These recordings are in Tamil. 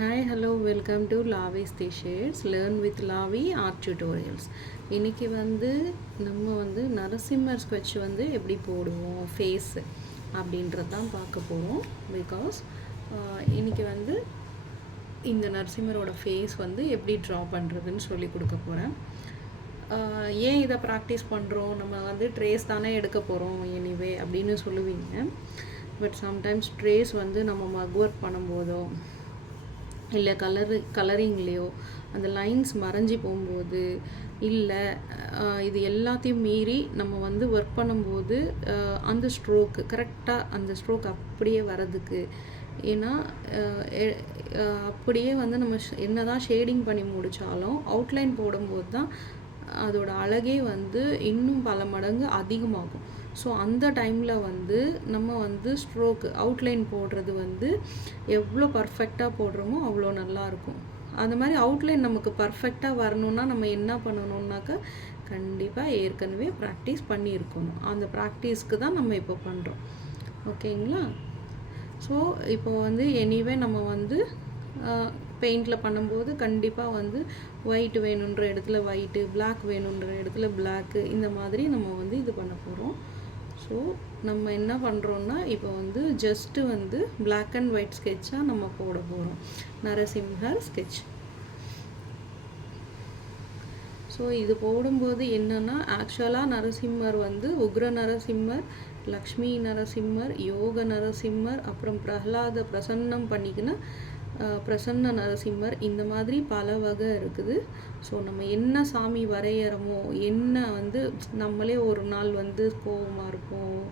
Hi hello welcome to Lavi's the shades learn with Lavi art tutorials. இன்றைக்கி நம்ம நரசிம்மர் ஸ்கெட்ச் எப்படி போடுவோம் ஃபேஸ் அப்படின்றது தான் பார்க்க போகிறோம். பிகாஸ் இன்றைக்கி இந்த நரசிம்மரோட ஃபேஸ் எப்படி ட்ரா பண்ணுறதுன்னு சொல்லி கொடுக்க போகிறேன். ஏன் இதை ப்ராக்டிஸ் பண்ணுறோம், நம்ம ட்ரேஸ் தானே எடுக்க போகிறோம் எனிவே அப்படின்னு சொல்லுவீங்க. பட் சம்டைம்ஸ் ட்ரேஸ் நம்ம மக் ஒர்க் பண்ணும்போதோ இல்லை கலரிங்லேயோ அந்த லைன்ஸ் மறைஞ்சி போகும்போது இல்லை இது எல்லாத்தையும் மீறி நம்ம ஒர்க் பண்ணும்போது அந்த ஸ்ட்ரோக்கு கரெக்டாக அந்த ஸ்ட்ரோக் அப்படியே வரதுக்கு, ஏன்னா அப்படியே நம்ம என்ன தான் ஷேடிங் பண்ணி முடித்தாலும் அவுட்லைன் போடும்போது தான் அதோட அழகே இன்னும் பல மடங்கு அதிகமாகும். ஸோ அந்த டைமில் நம்ம ஸ்ட்ரோக்கு அவுட்லைன் போடுறது எவ்வளோ பர்ஃபெக்டாக போடுறோமோ அவ்வளோ நல்லாயிருக்கும். அந்த மாதிரி அவுட்லைன் நமக்கு பர்ஃபெக்டாக வரணுன்னா நம்ம என்ன பண்ணணுன்னாக்கா கண்டிப்பாக ஏற்கனவே ப்ராக்டிஸ் பண்ணியிருக்கணும். அந்த ப்ராக்டிஸ்க்கு தான் நம்ம இப்போ பண்ணுறோம். ஓகேங்களா? ஸோ இப்போ எனிவே நம்ம பெயிண்டில் பண்ணும்போது கண்டிப்பாக ஒயிட் வேணுன்ற இடத்துல ஒயிட்டு, பிளாக் வேணுன்ற இடத்துல பிளாக்கு, இந்த மாதிரி நம்ம இது பண்ண போகிறோம். ஸோ நம்ம என்ன பண்ணுறோன்னா இப்போ ஜஸ்ட்டு பிளாக் அண்ட் ஒயிட் ஸ்கெட்சாக நம்ம போட போகிறோம், நரசிம்மர் ஸ்கெட்ச். ஸோ இது போடும்போது என்னென்னா ஆக்சுவலாக நரசிம்மர் உக்ர நரசிம்மர், லக்ஷ்மி நரசிம்மர், யோக நரசிம்மர், அப்புறம் பிரஹ்லாத பிரசன்னம் பண்ணிக்கின பிரசன்ன நரசிம்மர், இந்த மாதிரி பல வகை இருக்குது. ஸோ நம்ம என்ன சாமி வரைகிறோமோ, என்ன நம்மளே ஒரு நாள் கோவமாக இருப்போம்,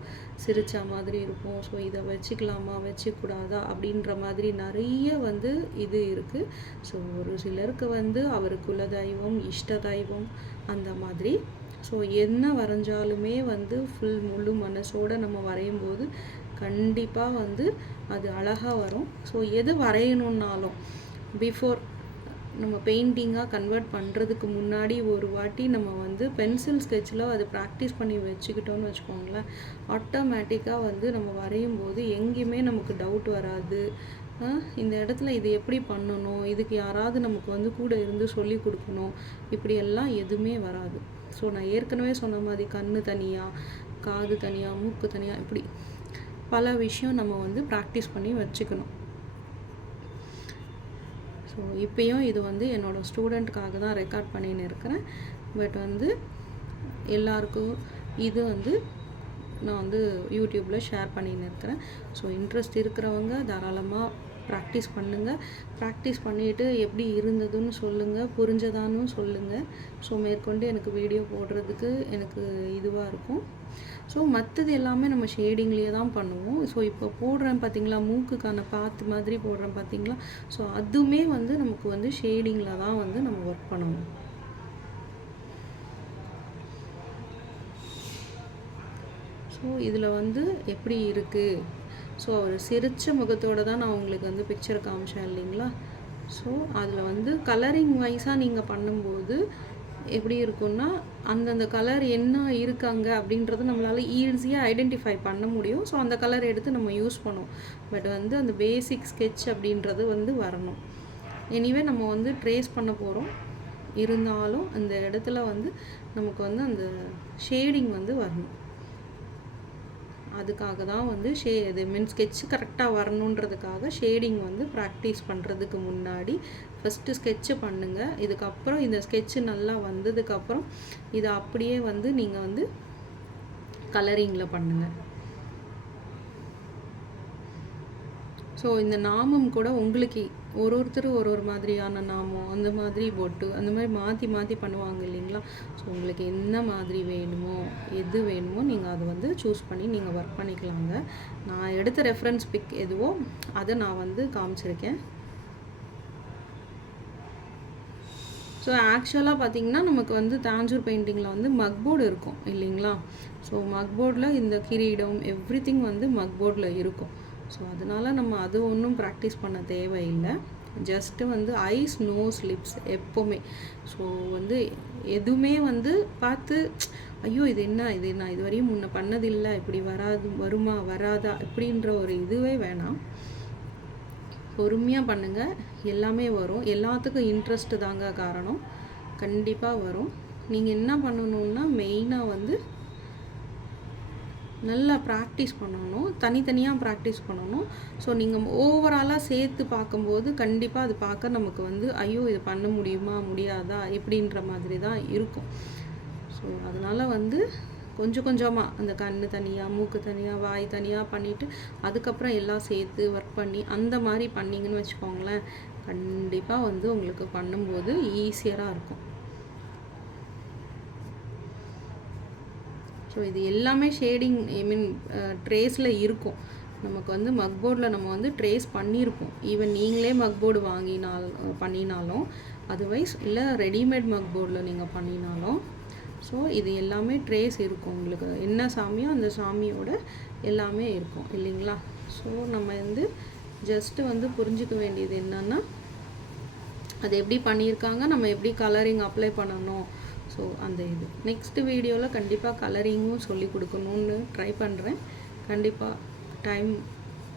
சிரிச்ச மாதிரி இருப்போம், ஸோ இதை வச்சுக்கலாமா வச்சுக்கூடாதா அப்படின்ற மாதிரி நிறைய இது இருக்குது. ஸோ ஒரு சிலருக்கு அவர் குலதெய்வம், இஷ்ட தெய்வம் அந்த மாதிரி. ஸோ என்ன வரைஞ்சாலுமே ஃபுல் முழு மனசோடு நம்ம வரையும் போது கண்டிப்பாக அது அழகாக வரும். ஸோ எது வரையணுன்னாலும் பிஃபோர் நம்ம பெயிண்டிங்காக கன்வெர்ட் பண்ணுறதுக்கு முன்னாடி ஒரு வாட்டி நம்ம பென்சில் ஸ்கெட்சில் அது ப்ராக்டிஸ் பண்ணி வச்சுக்கிட்டோன்னு வச்சுக்கோங்களேன், ஆட்டோமேட்டிக்காக நம்ம வரையும் போது எங்கேயுமே நமக்கு டவுட் வராது. இந்த இடத்துல இது எப்படி பண்ணணும், இதுக்கு யாராவது நமக்கு கூட இருந்து சொல்லி கொடுக்கணும், இப்படியெல்லாம் எதுவுமே வராது. ஸோ நான் ஏற்கனவே சொன்ன மாதிரி கண்ணு தனியாக, காது தனியாக, மூக்கு தனியாக, இப்படி பல விஷயம் நம்ம ப்ராக்டிஸ் பண்ணி வச்சுக்கணும். ஸோ இப்போயும் இது என்னோடய ஸ்டூடெண்ட்காக தான் ரெக்கார்ட் பண்ணின்னு இருக்கிறேன். பட் எல்லாருக்கும் இது நான் யூடியூப்பில் ஷேர் பண்ணின்னு இருக்கிறேன். ஸோ இன்ட்ரெஸ்ட் இருக்கிறவங்க தாராளமாக ப்ராக்டிஸ் பண்ணுங்கள். ப்ராக்டிஸ் பண்ணிவிட்டு எப்படி இருந்ததுன்னு சொல்லுங்கள், புரிஞ்சதான்னு சொல்லுங்கள். ஸோ மேற்கொண்டு எனக்கு வீடியோ போடுறதுக்கு எனக்கு இதுவாக இருக்கும். ஸோ மற்றது எல்லாமே நம்ம ஷேடிங்லேயே தான் பண்ணுவோம். ஸோ இப்போ போடுறேன் பார்த்திங்களா, மூக்குக்கான பாத்து மாதிரி போடுறேன் பார்த்திங்களா, ஸோ அதுவுமே நமக்கு ஷேடிங்கில் தான் நம்ம ஒர்க் பண்ணுவோம். ஸோ இதில் எப்படி இருக்குது, ஸோ அவர் சிரித்த முகத்தோடு தான் நான் உங்களுக்கு பிக்சர் காமிச்சேன் இல்லைங்களா. ஸோ அதில் கலரிங் வைஸாக நீங்கள் பண்ணும்போது எப்படி இருக்குன்னா அந்தந்த கலர் என்ன இருக்காங்க அப்படின்றத நம்மளால் ஈஸியாக ஐடென்டிஃபை பண்ண முடியும். ஸோ அந்த கலர் எடுத்து நம்ம யூஸ் பண்ணுவோம். பட் அந்த பேசிக் ஸ்கெட்ச் அப்படின்றது வரணும். எனிவே நம்ம ட்ரேஸ் பண்ண போகிறோம், இருந்தாலும் அந்த இடத்துல நமக்கு அந்த ஷேடிங் வரணும். அதுக்காக தான் இது மீன் ஸ்கெட்ச் கரெக்டாக வரணுன்றதுக்காக ஷேடிங் ப்ராக்டிஸ் பண்ணுறதுக்கு முன்னாடி ஃபஸ்ட்டு ஸ்கெட்சு பண்ணுங்கள். இதுக்கப்புறம் இந்த ஸ்கெட்சு நல்லா வந்ததுக்கப்புறம் இதை அப்படியே நீங்கள் கலரிங்கில் பண்ணுங்கள். ஸோ இந்த நாமம் கூட உங்களுக்கு ஒருத்தர் ஒரு மாதிரியான நாமம், அந்த மாதிரி பொட்டு, அந்த மாதிரி மாற்றி மாற்றி பண்ணுவாங்க இல்லைங்களா. ஸோ உங்களுக்கு என்ன மாதிரி வேணுமோ, எது வேணுமோ நீங்கள் அதை சூஸ் பண்ணி நீங்கள் ஒர்க் பண்ணிக்கலாங்க. நான் எடுத்த ரெஃபரன்ஸ் பிக் எதுவோ அதை நான் காமிச்சிருக்கேன். ஸோ ஆக்சுவலாக பார்த்திங்கன்னா நமக்கு தாஞ்சூர் பெயிண்டிங்கில் மக் போர்டு இருக்கும் இல்லைங்களா. ஸோ மக் போர்டில் இந்த கிரீடம் எவ்ரி திங் மக் போர்டில் இருக்கும். ஸோ அதனால் நம்ம அது ஒன்றும் ப்ராக்டிஸ் பண்ண தேவையில்லை. ஜஸ்ட்டு ஐஸ், நோஸ், லிப்ஸ் எப்போவுமே. ஸோ எதுவுமே பார்த்து ஐயோ இது என்ன இது வரையும் முன்ன பண்ணதில்லை, இப்படி வருமா வராதா இப்படின்ற ஒரு இதுவே வேணாம். பொறுமையாக பண்ணுங்கள், எல்லாமே வரும். எல்லாத்துக்கும் இன்ட்ரெஸ்ட்டு தாங்க காரணம், கண்டிப்பாக வரும். நீங்கள் என்ன பண்ணணுன்னா மெயினாக வந்து நல்லா ப்ராக்டிஸ் பண்ணணும், தனித்தனியாக ப்ராக்டிஸ் பண்ணணும். ஸோ நீங்கள் ஓவராலாக சேர்த்து பார்க்கும்போது கண்டிப்பாக அது பார்க்க நமக்கு வந்து ஐயோ இது பண்ண முடியுமா முடியாதா இப்படின்ற மாதிரி தான் இருக்கும். ஸோ அதனால் வந்து கொஞ்சம் கொஞ்சமாக அந்த கண் தனியாக, மூக்கு தனியாக, வாய் தனியாக பண்ணிவிட்டு அதுக்கப்புறம் எல்லாம் சேர்த்து ஒர்க் பண்ணி அந்த மாதிரி பண்ணிங்கன்னு வச்சுக்கோங்களேன், கண்டிப்பாக வந்து உங்களுக்கு பண்ணும்போது ஈஸியராக இருக்கும். ஸோ இது எல்லாமே ஷேடிங் ட்ரேஸில் இருக்கும். நமக்கு வந்து மக் போர்டில் நம்ம வந்து ட்ரேஸ் பண்ணியிருப்போம். ஈவன் நீங்களே மக் போர்டு பண்ணினாலும் அதர்வைஸ் இல்லை ரெடிமேட் மக் போர்டில் நீங்கள் பண்ணினாலும் ஸோ இது எல்லாமே ட்ரேஸ் இருக்கும். உங்களுக்கு என்ன சாமியோ அந்த சாமியோட எல்லாமே இருக்கும் இல்லைங்களா. ஸோ நம்ம வந்து ஜஸ்ட்டு வந்து புரிஞ்சிக்க வேண்டியது என்னென்னா அது எப்படி பண்ணியிருக்காங்க, நம்ம எப்படி கலரிங் அப்ளை பண்ணணும். ஸோ அந்த இது நெக்ஸ்ட் வீடியோவில் கண்டிப்பாக கலரிங்கும் சொல்லி கொடுக்கணுன்னு ட்ரை பண்ணுறேன். கண்டிப்பாக டைம்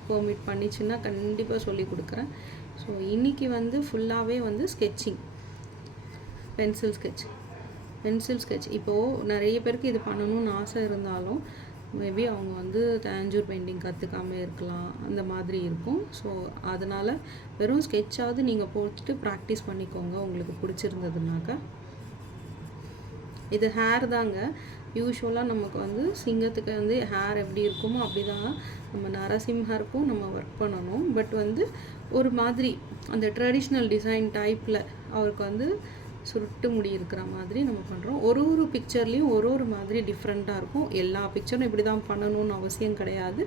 பெர்மிட் பண்ணிச்சுன்னா கண்டிப்பாக சொல்லி கொடுக்குறேன். ஸோ இன்றைக்கி வந்து ஃபுல்லாகவே வந்து ஸ்கெட்சிங், பென்சில் ஸ்கெட்ச். இப்போது நிறைய பேருக்கு இது பண்ணணும்னு ஆசை இருந்தாலும் மேபி அவங்க வந்து தேஞ்சூர் பெயிண்டிங் கற்றுக்காமல் இருக்கலாம், அந்த மாதிரி இருக்கும். ஸோ அதனால் வெறும் ஸ்கெட்சாவது நீங்கள் போட்டுட்டு ப்ராக்டிஸ் பண்ணிக்கோங்க உங்களுக்கு பிடிச்சிருந்ததுனாக்கா. இது ஹேர் தாங்க. யூஸ்வலாக நமக்கு வந்து சிங்கத்துக்கு வந்து ஹேர் எப்படி இருக்குமோ அப்படி தான் நம்ம நரசிம்ஹருக்கும் நம்ம ஒர்க் பண்ணணும். பட் வந்து ஒரு மாதிரி அந்த ட்ரெடிஷ்னல் டிசைன் டைப்பில் அவருக்கு வந்து சுருட்டு முடி இருக்கிற மாதிரி நம்ம பண்ணுறோம். ஒரு பிக்சர்லேயும் ஒரு மாதிரி டிஃப்ரெண்ட்டாக இருக்கும். எல்லா பிக்சரும் இப்படி தான் பண்ணணும்னு அவசியம் கிடையாது.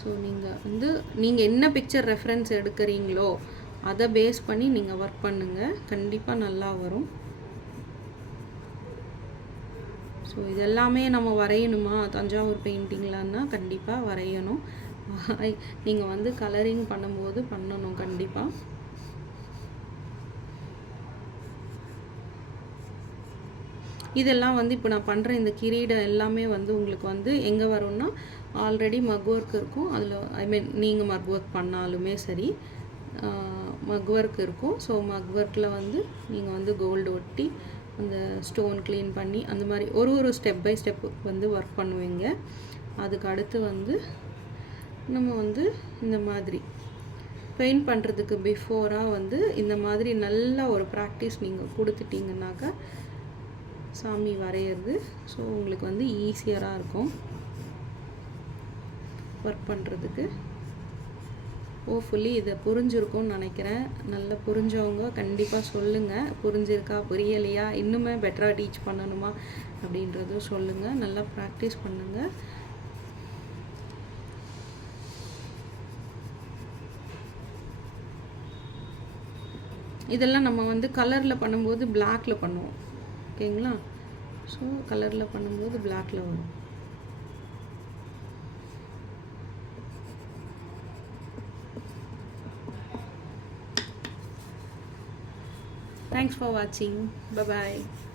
ஸோ நீங்கள் என்ன பிக்சர் ரெஃபரன்ஸ் எடுக்கிறீங்களோ அதை பேஸ் பண்ணி நீங்கள் ஒர்க் பண்ணுங்கள், கண்டிப்பாக நல்லா வரும். ஸோ இதெல்லாமே நம்ம வரையணுமா தஞ்சாவூர் பெயிண்டிங்லன்னா கண்டிப்பாக வரையணும். நீங்கள் வந்து கலரிங் பண்ணும்போது பண்ணணும் கண்டிப்பாக. இதெல்லாம் வந்து இப்போ நான் பண்ணுற இந்த கிரீடம் எல்லாமே வந்து உங்களுக்கு வந்து எங்கே வரும்னா ஆல்ரெடி மக் ஒர்க் இருக்கும். அதில் நீங்கள் மக் ஒர்க் பண்ணாலுமே சரி மக் ஒர்க் இருக்கும். ஸோ மக் ஒர்க்கில் வந்து நீங்கள் வந்து கோல்டு ஒட்டி அந்த ஸ்டோன் க்ளீன் பண்ணி அந்த மாதிரி ஒரு ஸ்டெப் பை ஸ்டெப் வந்து ஒர்க் பண்ணுவீங்க. அதுக்கு அடுத்து வந்து நம்ம வந்து இந்த மாதிரி பெயிண்ட் பண்ணுறதுக்கு பிஃபோராக வந்து இந்த மாதிரி நல்ல ஒரு ப்ராக்டிஸ் நீங்கள் கொடுத்துட்டிங்கனாக்கா சாமி வரைகிறது ஸோ உங்களுக்கு வந்து ஈஸியராக இருக்கும் ஒர்க் பண்ணுறதுக்கு. ஹோப்ஃபுல்லி இதை புரிஞ்சிருக்கும்னு நினைக்கிறேன். நல்லா புரிஞ்சவங்க கண்டிப்பாக சொல்லுங்கள், புரிஞ்சிருக்கா புரியலையா இன்னுமே பெட்டராக டீச் பண்ணணுமா அப்படின்றதும் சொல்லுங்கள். நல்லா ப்ராக்டிஸ் பண்ணுங்கள். இதெல்லாம் நம்ம வந்து கலரில் பண்ணும்போது பிளாக்கில் பண்ணுவோம் ஓகேங்களா. ஸோ கலரில் பண்ணும்போது பிளாக்கில் வரும். Thanks for watching. Bye bye.